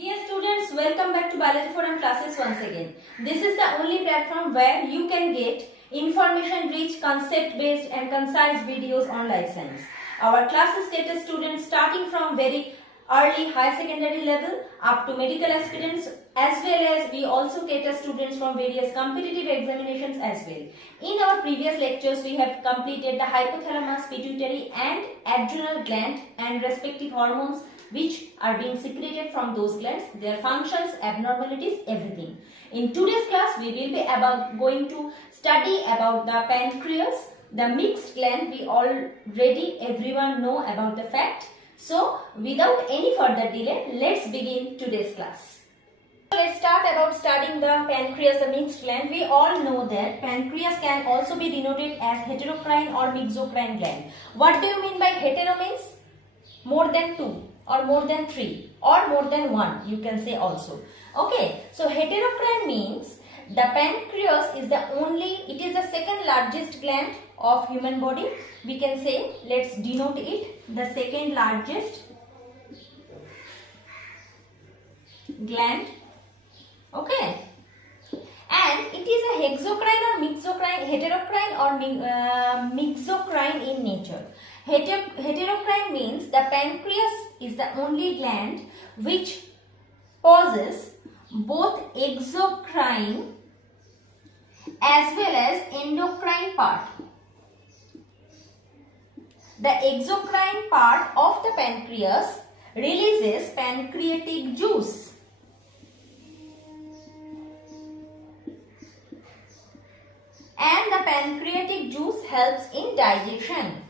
Dear students, welcome back to Banerjee Forum classes once again. This is the only platform where you can get information-rich, concept-based and concise videos on life science. Our classes cater students starting from very early high secondary level up to medical aspirants, as well as we also cater students from various competitive examinations as well. In our previous lectures, we have completed the hypothalamus, pituitary and adrenal gland and respective hormones which are being secreted from those glands, their functions, abnormalities, everything. In today's class, we will be going to study about the pancreas, the mixed gland. We already everyone know about the fact. So, without any further delay, let's begin today's class. So, let's start about studying the pancreas, the mixed gland. We all know that pancreas can also be denoted as heterocrine or exocrine gland. What do you mean by hetero means? More than two, or more than three, or more than one, you can say also. Okay, so heterocrine means the pancreas is it is the second largest gland of human body. We can say, let's denote it, the second largest gland. Okay, and it is a hexocrine or mixocrine, heterocrine or mixocrine in nature. Heterocrine means the pancreas is the only gland which possesses both exocrine as well as endocrine part. The exocrine part of the pancreas releases pancreatic juice. And the pancreatic juice helps in digestion.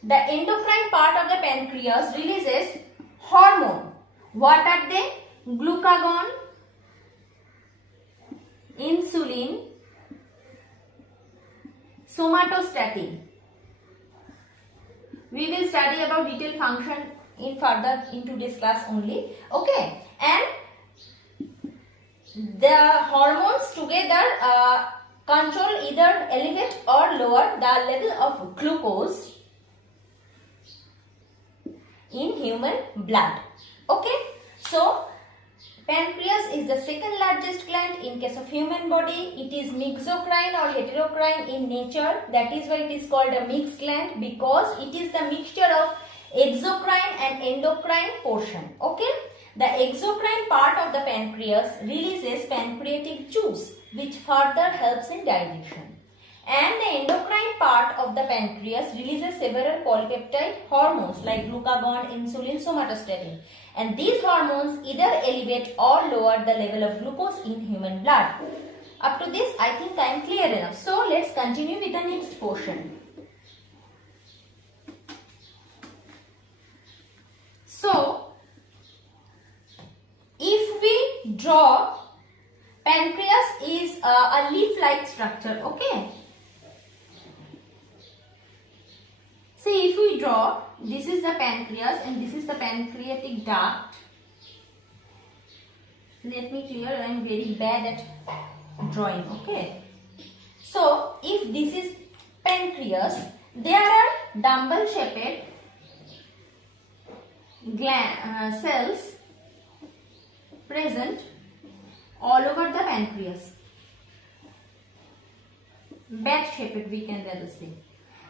The endocrine part of the pancreas releases hormone. What are they? Glucagon, insulin, somatostatin. We will study about detailed function in today's class only. Okay, and the hormones together control either elevate or lower the level of glucose in human blood. Okay, so pancreas is the second largest gland in case of human body. It is mixocrine or heterocrine in nature. That is why it is called a mixed gland, because it is the mixture of exocrine and endocrine portion. Okay, the exocrine part of the pancreas releases pancreatic juice which further helps in digestion. And the endocrine part of the pancreas releases several polypeptide hormones like glucagon, insulin, somatostatin. And these hormones either elevate or lower the level of glucose in human blood. Up to this, I think I am clear enough. So, let's continue with the next portion. So, if we draw, pancreas is a leaf-like structure. Okay. See, if we draw, this is the pancreas and this is the pancreatic duct. Let me clear, I am very bad at drawing. Okay. So, if this is pancreas, there are dumbbell-shaped cells present all over the pancreas. Bat-shaped, we can rather say.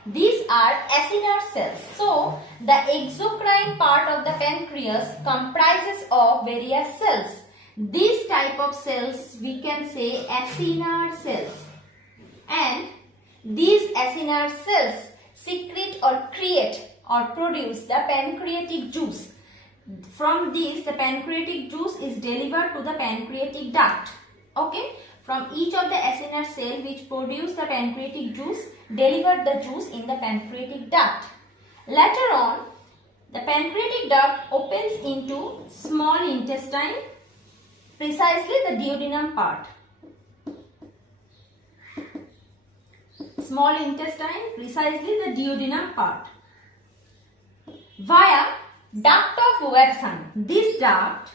These are acinar cells. So, the exocrine part of the pancreas comprises of various cells. These type of cells we can say acinar cells. And these acinar cells secrete or create or produce the pancreatic juice. From these, the pancreatic juice is delivered to the pancreatic duct. Okay. From each of the acinar cell which produce the pancreatic juice, deliver the juice in the pancreatic duct. Later on, the pancreatic duct opens into small intestine, precisely the duodenum part. Small intestine, precisely the duodenum part. Via duct of Wersan. This duct,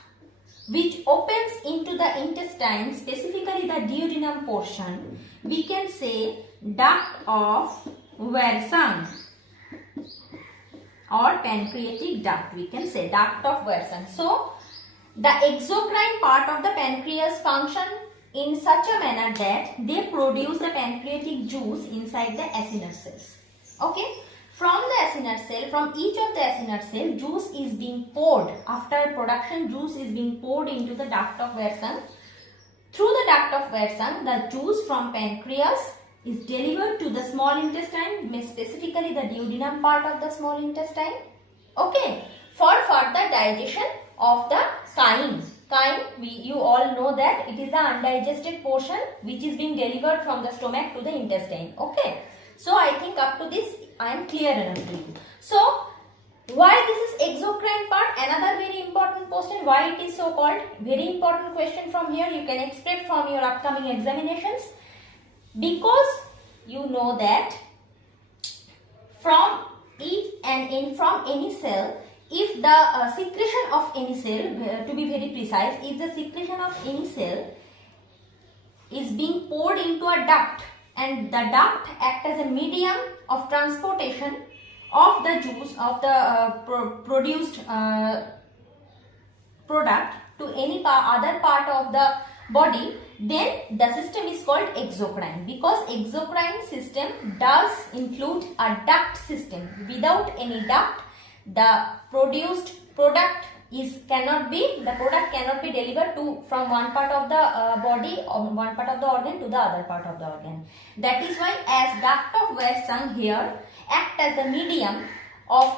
which opens into the intestine, specifically the duodenum portion, we can say duct of Wersan or pancreatic duct, we can say duct of Wersan. So the exocrine part of the pancreas function in such a manner that they produce the pancreatic juice inside the acinar cells. Okay, from the acinar cell, from each of the acinar cell, juice is being poured. After production, juice is being poured into the duct of Wersan. Through the duct of Wersan, the juice from pancreas is delivered to the small intestine, specifically the duodenum part of the small intestine. Okay, for further digestion of the chyme. Chyme, you all know that it is the undigested portion which is being delivered from the stomach to the intestine. Okay, so I think up to this I am clear enough to you. So why this is exocrine part? Another very important question, why it is so called? Very important question from here, you can expect from your upcoming examinations. Because you know that from each and in from any cell, if the secretion of any cell, to be very precise, if the secretion of any cell is being poured into a duct and the duct acts as a medium of transportation of the juice of the produced product to any other part of the body, then the system is called exocrine, because exocrine system does include a duct system. Without any duct, the produced product cannot be delivered to from one part of the body or one part of the organ to the other part of the organ. That is why as duct of Wersan here act as the medium of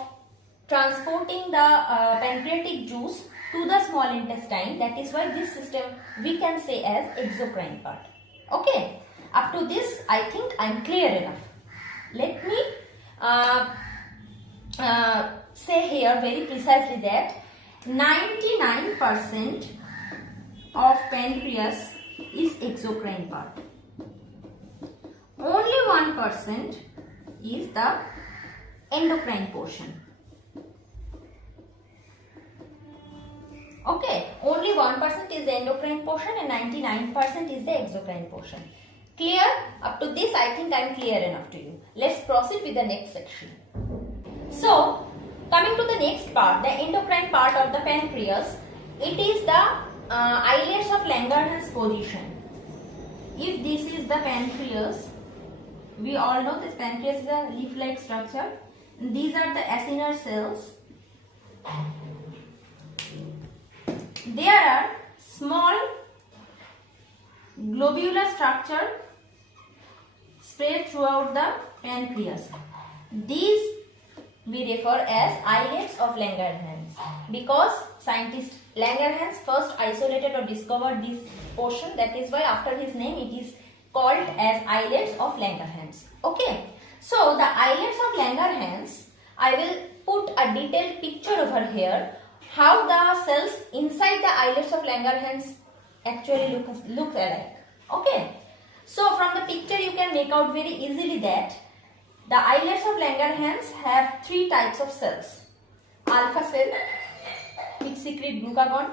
transporting the pancreatic juice to the small intestine. That is why this system we can say as exocrine part. Okay, up to this I think I am clear enough. Let me say here very precisely that 99% of pancreas is exocrine part. Only 1% is the endocrine portion. Okay, only 1% is the endocrine portion and 99% is the exocrine portion. Clear? Up to this I think I am clear enough to you. Let's proceed with the next section. So, coming to the next part, the endocrine part of the pancreas, it is the islets of Langerhans position. If this is the pancreas, we all know this pancreas is a leaf-like structure. These are the acinar cells. There are small globular structure spread throughout the pancreas. These we refer as islets of Langerhans, because scientist Langerhans first isolated or discovered this portion. That is why after his name it is called as islets of Langerhans. Okay, so the islets of Langerhans, I will put a detailed picture over here how the cells inside the islets of Langerhans actually look alike. Okay, so from the picture you can make out very easily that the islets of Langerhans have three types of cells: alpha cell which secrete glucagon,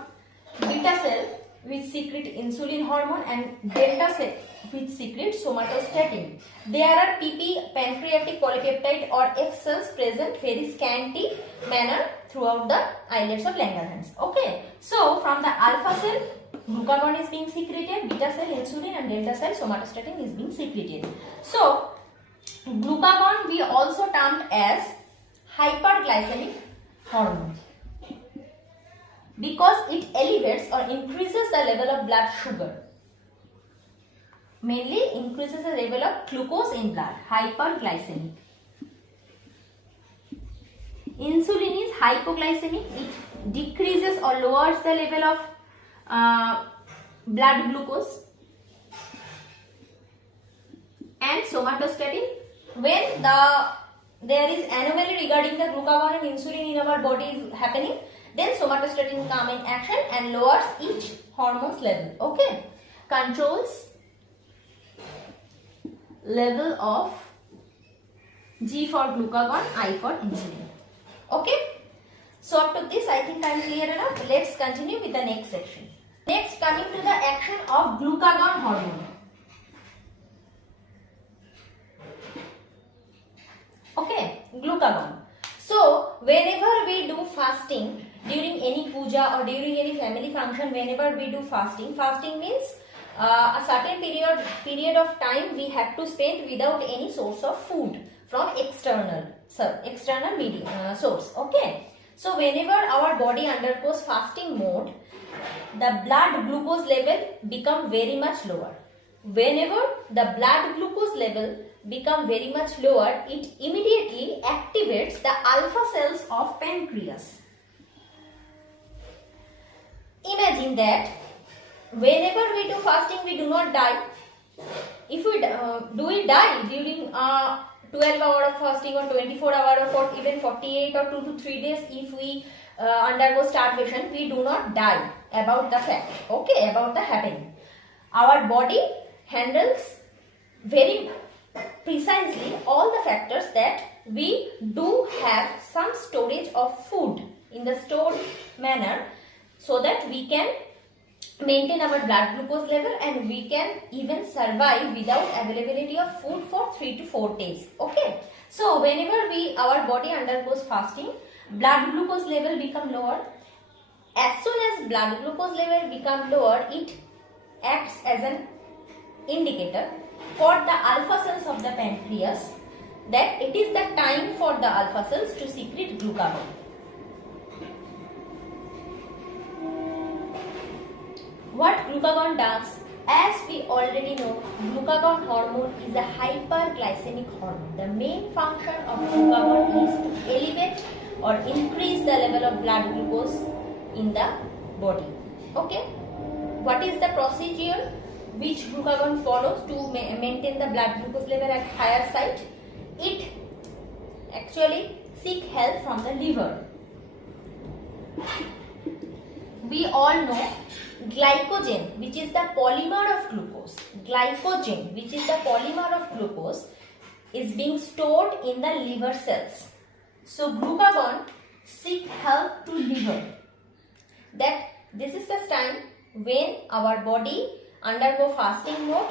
beta cell which secrete insulin hormone, and delta cell which secrete somatostatin. There are PP, pancreatic polypeptide or F cells present very scanty manner throughout the islets of Langerhans. Okay, so from the alpha cell glucagon is being secreted, beta cell insulin, and delta cell somatostatin is being secreted. So glucagon we also termed as hyperglycemic hormone because it elevates or increases the level of blood sugar. Mainly increases the level of glucose in blood, hyperglycemic. Insulin is hypoglycemic, it decreases or lowers the level of blood glucose. And somatostatin, when there is anomaly regarding the glucagon and insulin in our body is happening, then somatostatin come in action and lowers each hormone's level. Okay, controls level of G for glucagon, I for insulin. Okay, so up to this I think I am clear enough. Let's continue with the next section. Next, coming to the action of glucagon hormone. Okay, glucagon. So whenever we do fasting during any puja or during any family function, whenever we do fasting, fasting means a certain period of time we have to spend without any source of food from external medium source. Okay, so whenever our body undergoes fasting mode, the blood glucose level become very much lower. Whenever the blood glucose level become very much lower, it immediately activates the alpha cells of pancreas. Imagine that whenever we do fasting, we do not die. If we do we die during 12 hour of fasting or 24 hour or even 48 or 2 to 3 days? If we undergo starvation, we do not die about the fact, okay, about the happening. Our body handles very precisely all the factors that we do have some storage of food in the stored manner, so that we can maintain our blood glucose level and we can even survive without availability of food for 3 to 4 days. Okay, so whenever our body undergoes fasting, blood glucose level become lower. As soon as blood glucose level become lower, it acts as an indicator for the alpha cells of the pancreas that it is the time for the alpha cells to secrete glucagon. What glucagon does? As we already know, glucagon hormone is a hyperglycemic hormone. The main function of glucagon is to elevate or increase the level of blood glucose in the body. Okay, what is the procedure which glucagon follows to maintain the blood glucose level at higher side? It actually seek help from the liver. We all know glycogen, which is the polymer of glucose, is being stored in the liver cells. So glucagon seek help to liver. That this is the time when our body undergo fasting mode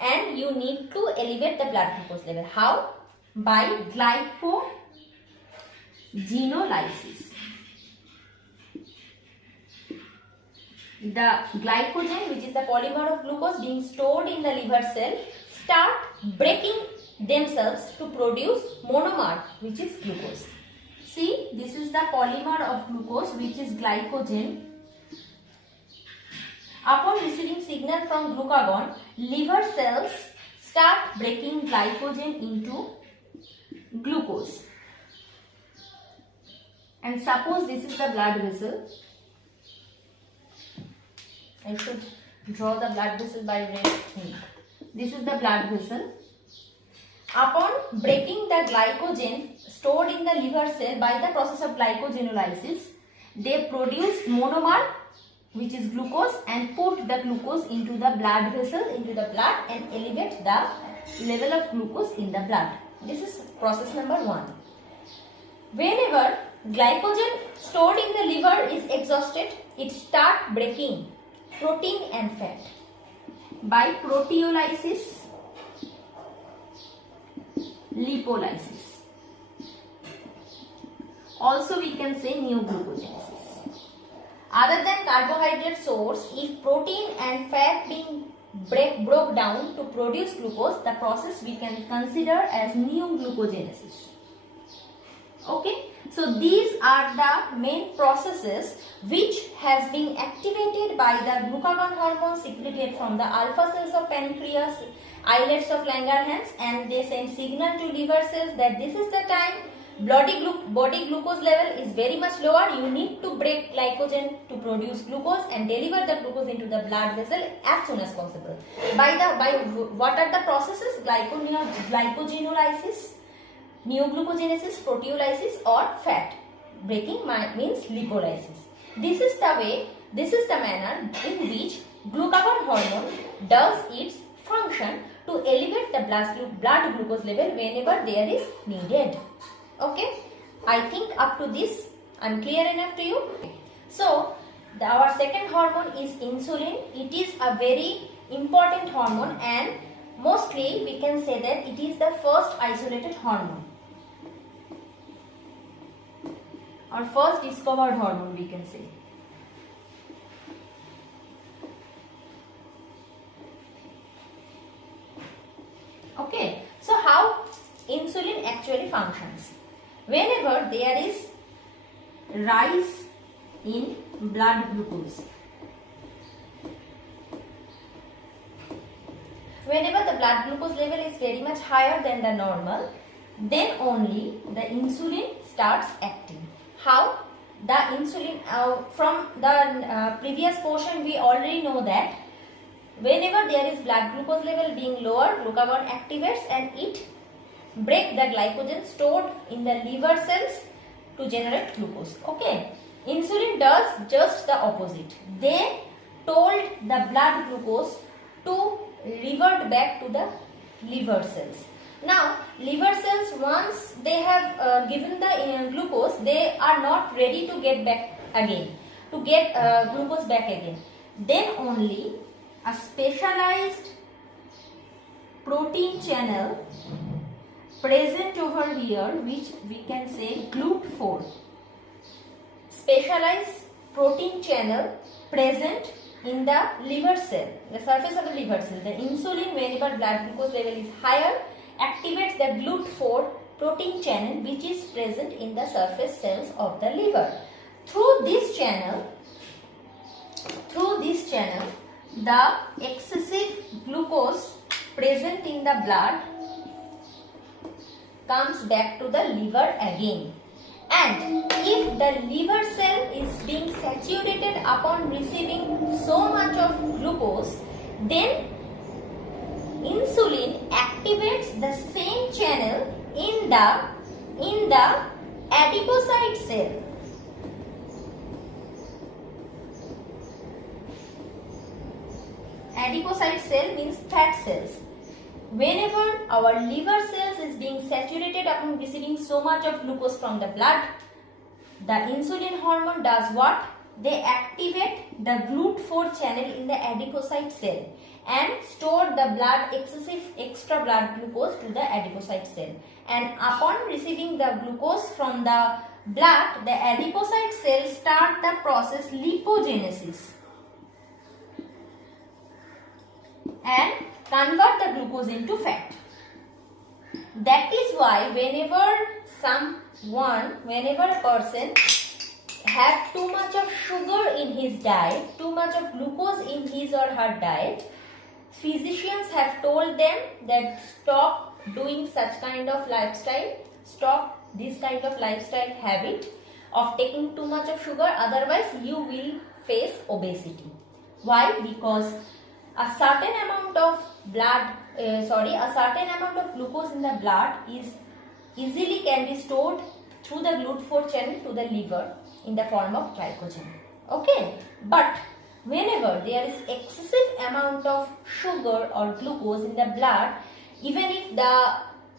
and you need to elevate the blood glucose level. How? By glycogenolysis. The glycogen, which is the polymer of glucose being stored in the liver cell, start breaking themselves to produce monomer, which is glucose. See, this is the polymer of glucose, which is glycogen. Upon receiving signal from glucagon, liver cells start breaking glycogen into glucose. And suppose this is the blood vessel. I should draw the blood vessel by red ink. This is the blood vessel. Upon breaking the glycogen stored in the liver cell by the process of glycogenolysis, they produce monomer, which is glucose, and put the glucose into the blood vessel, into the blood, and elevate the level of glucose in the blood. This is process number 1. Whenever glycogen stored in the liver is exhausted, it starts breaking protein and fat by proteolysis, lipolysis. Also we can say neoglucogenesis. Other than carbohydrate source, if protein and fat being broke down to produce glucose, the process we can consider as neoglucogenesis. Okay, so these are the main processes which has been activated by the glucagon hormone secreted from the alpha cells of pancreas, islets of Langerhans, and they send signal to liver cells that this is the time body glucose level is very much lower. You need to break glycogen to produce glucose and deliver the glucose into the blood vessel as soon as possible. By what are the processes? Glycogenolysis, neoglucogenesis, proteolysis, or fat breaking means lipolysis. This is the way, this is the manner in which glucagon hormone does its function to elevate the blood glucose level whenever there is needed. Okay, I think up to this I am clear enough to you. So our second hormone is insulin. It is a very important hormone and mostly we can say that it is the first isolated hormone. or first discovered hormone, we can say. Okay, so how insulin actually functions? Whenever there is rise in blood glucose, whenever the blood glucose level is very much higher than the normal, then only the insulin starts acting. How? The insulin, from the previous portion we already know that whenever there is blood glucose level being lower, glucagon activates and it breaks the glycogen stored in the liver cells to generate glucose. Okay, insulin does just the opposite. They told the blood glucose to revert back to the liver cells. Now, liver cells, once they have given the glucose, they are not ready to get back again, to get glucose back again. Then only a specialized protein channel present over here, which we can say GLUT4, specialized protein channel present in the liver cell, the surface of the liver cell. The insulin, whenever blood glucose level is higher, activates the GLUT4 protein channel which is present in the surface cells of the liver. Through this channel, the excessive glucose present in the blood comes back to the liver again. And if the liver cell is being saturated upon receiving so much of glucose, then insulin activates the same channel in the adipocyte cell. Adipocyte cell means fat cells. Whenever our liver cells is being saturated upon receiving so much of glucose from the blood, the insulin hormone does what? They activate the GLUT4 channel in the adipocyte cell and store the extra blood glucose to the adipocyte cell. And upon receiving the glucose from the blood, the adipocyte cells start the process lipogenesis and convert the glucose into fat. That is why whenever a person have too much of sugar in his diet, too much of glucose in his or her diet, physicians have told them that stop doing such kind of lifestyle, stop this kind of lifestyle habit of taking too much of sugar, otherwise you will face obesity. Why? Because a certain amount of glucose in the blood is easily can be stored through the GLUT4 channel to the liver in the form of glycogen. Okay, but whenever there is excessive amount of sugar or glucose in the blood, even if the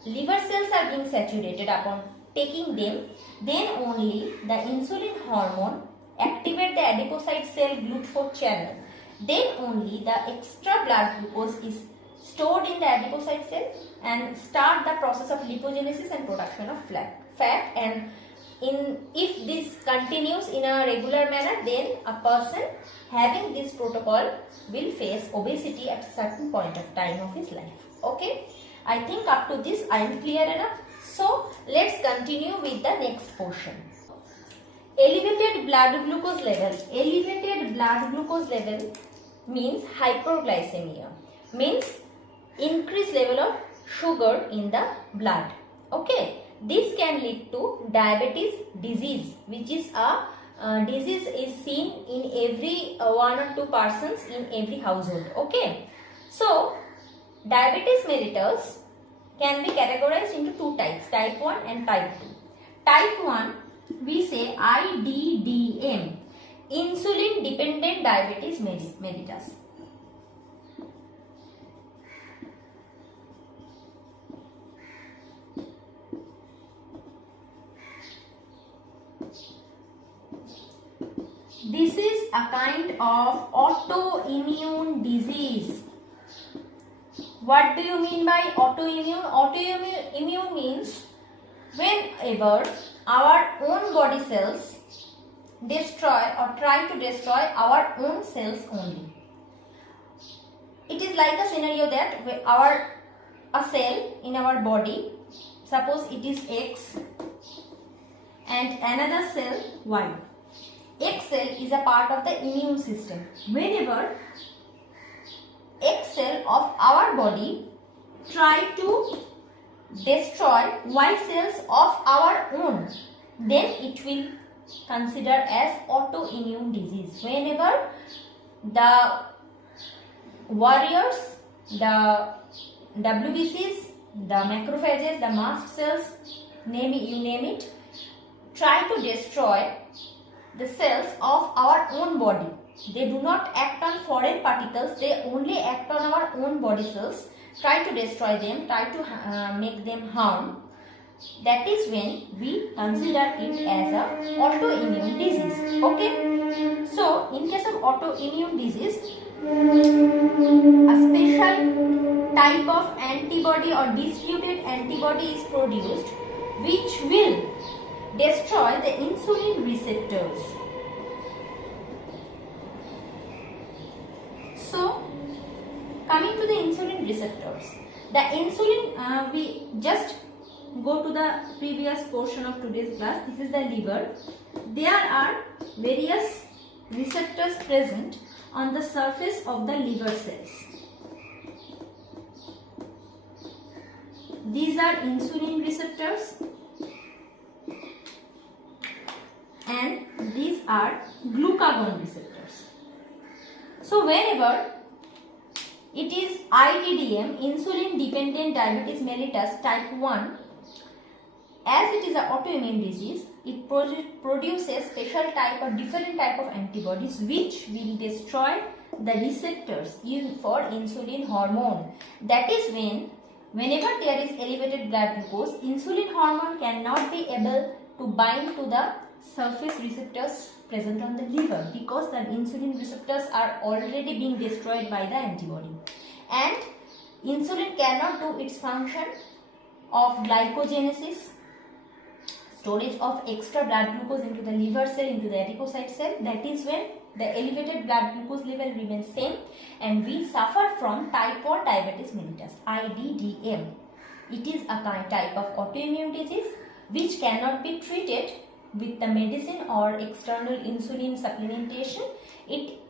liver cells are being saturated upon taking them, then only the insulin hormone activate the adipocyte cell GLUT4 channel. Then only the extra blood glucose is stored in the adipocyte cell and start the process of lipogenesis and production of fat. And if this continues in a regular manner, then a person having this protocol will face obesity at a certain point of time of his life. Okay, I think up to this I am clear enough. So let's continue with the next portion. Elevated blood glucose level. Elevated blood glucose level means hyperglycemia, means increased level of sugar in the blood. Okay, this can lead to diabetes disease, which is a disease is seen in every 1 or 2 persons in every household. Okay, so diabetes mellitus can be categorized into 2 types, type 1 and type 2. Type 1 we say IDDM, insulin dependent diabetes mellitus. This is a kind of autoimmune disease. What do you mean by autoimmune? Autoimmune means whenever our own body cells destroy or try to destroy our own cells only. It is like a scenario that a cell in our body, suppose it is X and another cell Y. X cell is a part of the immune system. Whenever X cell of our body try to destroy Y cells of our own, then it will consider as autoimmune disease. Whenever the warriors, the WBCs, the macrophages, the mast cells, you name it, try to destroy the cells of our own body. They do not act on foreign particles, they only act on our own body cells, try to destroy them, try to make them harm. That is when we consider it as a autoimmune disease. Okay. So, in case of autoimmune disease, a special type of antibody or distributed antibody is produced which will destroy the insulin receptors. So, coming to the insulin receptors, the insulin, we just go to the previous portion of today's class. This is the liver. There are various receptors present on the surface of the liver cells. These are insulin receptors and these are glucagon receptors. So whenever it is IDDM, insulin dependent diabetes mellitus type 1, as it is an autoimmune disease, it produces special type or different type of antibodies which will destroy the receptors for insulin hormone. That is whenever there is elevated blood glucose, insulin hormone cannot be able to bind to the surface receptors present on the liver because the insulin receptors are already being destroyed by the antibody. And insulin cannot do its function of glycogenesis, storage of extra blood glucose into the liver cell, into the adipocyte cell. That is when the elevated blood glucose level remains same and we suffer from type 1 diabetes mellitus, IDDM. It is a type of autoimmune disease which cannot be treated with the medicine or external insulin supplementation. It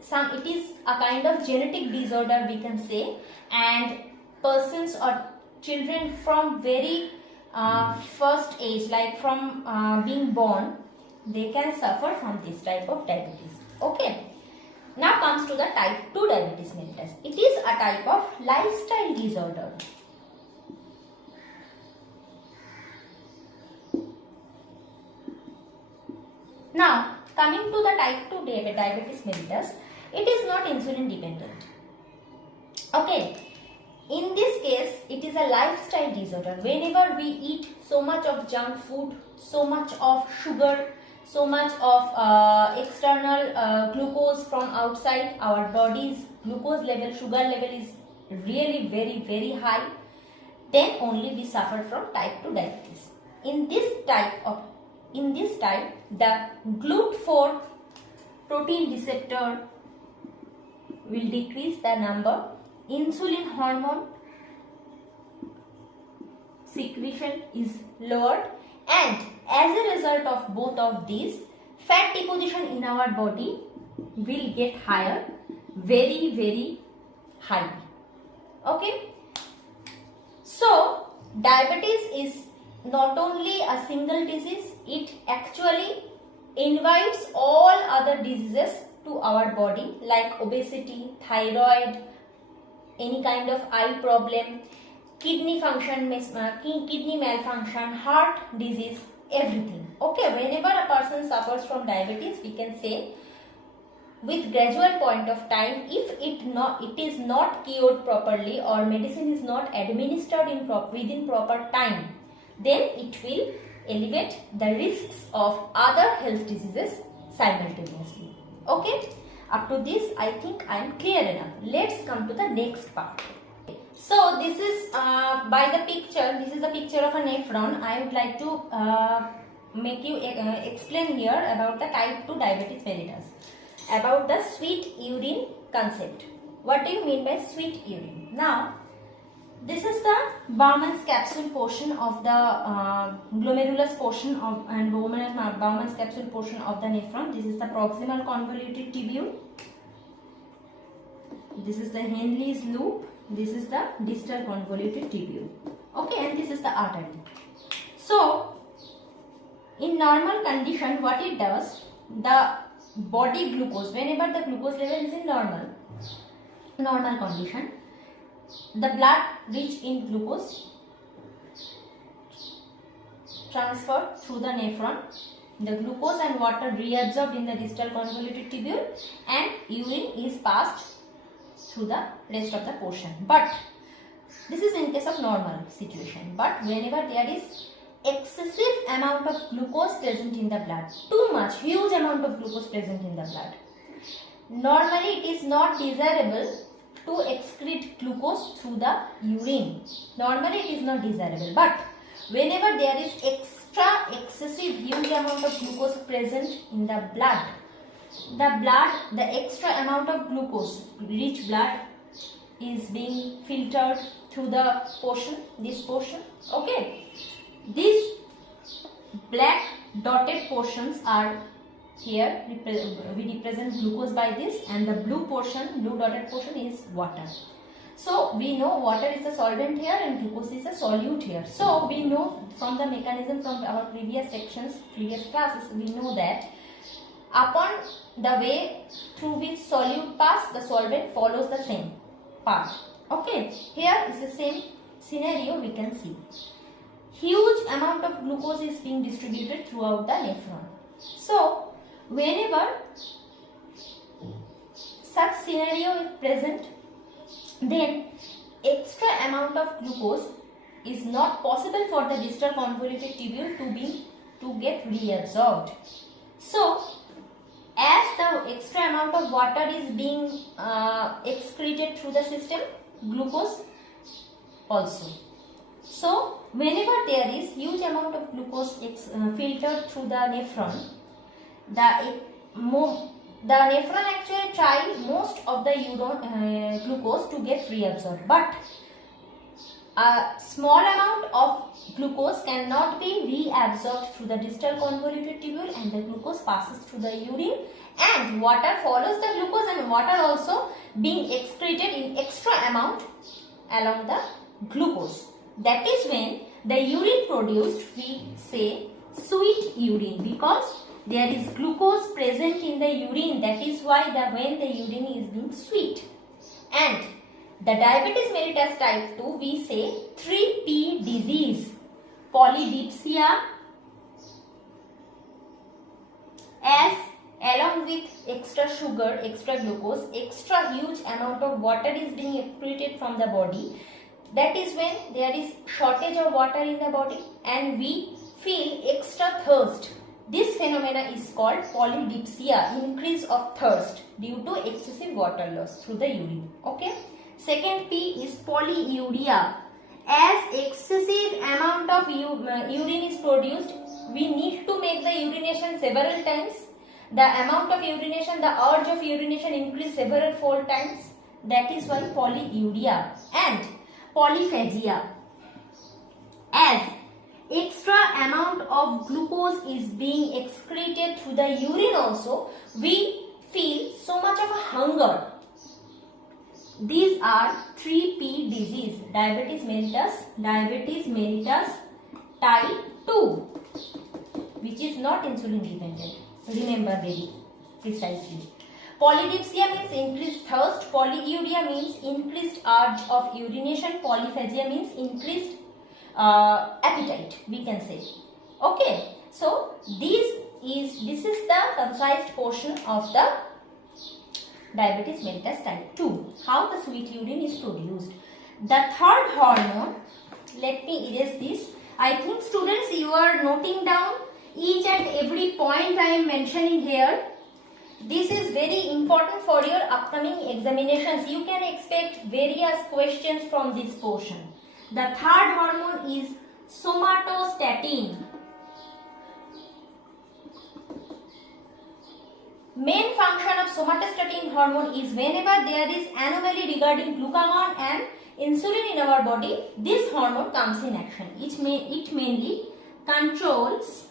is a kind of genetic disorder, we can say, and persons or children from very first age, like from being born, they can suffer from this type of diabetes. Okay. Now comes to the type 2 diabetes mellitus. It is a type of lifestyle disorder. Now coming to the type 2 diabetes mellitus, it is not insulin dependent. Okay. In this case, it is a lifestyle disorder. Whenever we eat so much of junk food, so much of sugar, so much of external glucose from outside, our body's glucose level, sugar level is really very high, then only we suffer from type 2 diabetes. In this type, the GLUT4 protein receptor will decrease the number. Insulin hormone secretion is lowered, and as a result of both of these, fat deposition in our body will get higher, very high. Okay. So diabetes is not only a single disease, it actually invites all other diseases to our body like obesity, thyroid, any kind of eye problem, kidney malfunction, heart disease, everything. Okay, whenever a person suffers from diabetes, we can say with gradual point of time, if it is not cured properly or medicine is not administered within proper time, then it will elevate the risks of other health diseases simultaneously. Okay. Up to this, I think I am clear enough. Let's come to the next part. So this is by the picture. This is a picture of a nephron. I would like to make you explain here about the type 2 diabetes mellitus, about the sweet urine concept. What do you mean by sweet urine? Now, this is the Bowman's capsule portion of the glomerulus portion of and Bowman's capsule portion of the nephron. This is the proximal convoluted tubule. This is the Henle's loop. This is the distal convoluted tubule. Okay, and this is the artery. So, in normal condition, what it does, the body glucose, whenever the glucose level is in normal condition, the blood rich in glucose transferred through the nephron, the glucose and water reabsorbed in the distal convoluted tubule, and urine is passed through the rest of the portion. But this is in case of normal situation. But whenever there is excessive amount of glucose present in the blood, too much, huge amount of glucose present in the blood, normally it is not desirable to excrete glucose through the urine. Normally it is not desirable. But whenever there is excessive huge amount of glucose present in the blood, the extra amount of glucose rich blood is being filtered through the portion, this portion. Okay, these black dotted portions are here, we represent glucose by this, and the blue dotted portion is water. So we know water is a solvent here and glucose is a solute here. So we know from the mechanism from our previous sections, previous classes, we know that upon the way through which solute pass, the solvent follows the same path. Okay, here is the same scenario we can see. Huge amount of glucose is being distributed throughout the nephron. So, whenever such scenario is present, then extra amount of glucose is not possible for the distal convoluted tubule to get reabsorbed. So, as the extra amount of water is being excreted through the system, glucose also. So, whenever there is huge amount of glucose filtered through the nephron, the nephron actually try most of the glucose to get reabsorbed, but a small amount of glucose cannot be reabsorbed through the distal convoluted tubule, and the glucose passes through the urine, and water follows the glucose, and water also being excreted in extra amount along the glucose. That is when the urine produced, we say sweet urine, because there is glucose present in the urine. That is why when the urine is being sweet. And the diabetes mellitus type 2, we say 3P disease, polydipsia, as along with extra sugar, extra glucose, extra huge amount of water is being excreted from the body. That is when there is shortage of water in the body and we feel extra thirst. This phenomena is called polydipsia, increase of thirst due to excessive water loss through the urine. Okay. Second P is polyuria. As excessive amount of urine is produced, we need to make the urination several times. The amount of urination, the urge of urination increase several fold times. That is why polyuria. And polyphagia. As extra amount of glucose is being excreted through the urine also, we feel so much of a hunger. These are 3P disease, diabetes mellitus type 2, which is not insulin dependent. Remember very precisely. Polydipsia means increased thirst, polyuria means increased urge of urination, polyphagia means increased appetite, we can say. Okay, so this is the concise portion of the diabetes mellitus type 2. How the sweet urine is produced. The third hormone, let me erase this. I think students, you are noting down each and every point I am mentioning here. This is very important for your upcoming examinations. You can expect various questions from this portion. The third hormone is somatostatin. Main function of somatostatin hormone is whenever there is anomaly regarding glucagon and insulin in our body, this hormone comes in action. It mainly controls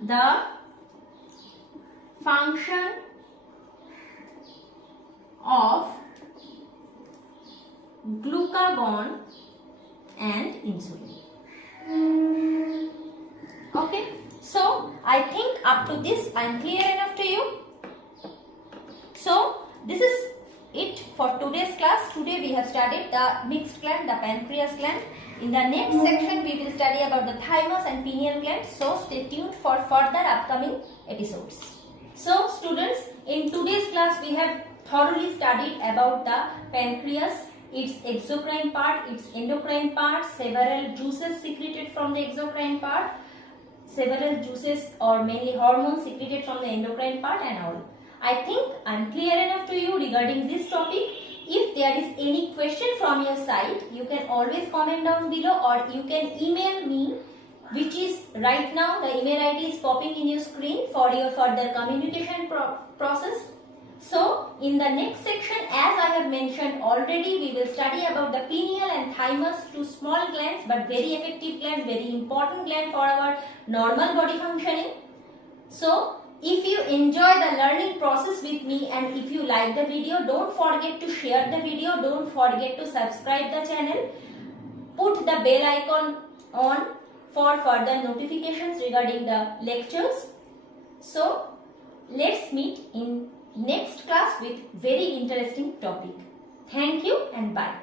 the function of glucagon and insulin. Okay, so I think up to this I am clear enough to you. So this is it for today's class. Today we have studied the mixed gland, the pancreas gland. In the next section we will study about the thymus and pineal gland. So stay tuned for further upcoming episodes. So students, in today's class we have thoroughly studied about the pancreas, its exocrine part, its endocrine part, several juices secreted from the exocrine part, several juices or mainly hormones secreted from the endocrine part and all. I think I am clear enough to you regarding this topic. If there is any question from your side, you can always comment down below or you can email me, which is right now the email ID is popping in your screen for your further communication process. So in the next section, as I have mentioned already, we will study about the pineal and thymus, two small glands but very effective glands, very important gland for our normal body functioning. So if you enjoy the learning process with me and if you like the video, don't forget to share the video, don't forget to subscribe the channel, put the bell icon on for further notifications regarding the lectures. So let's meet in next class with very interesting topic. Thank you and bye.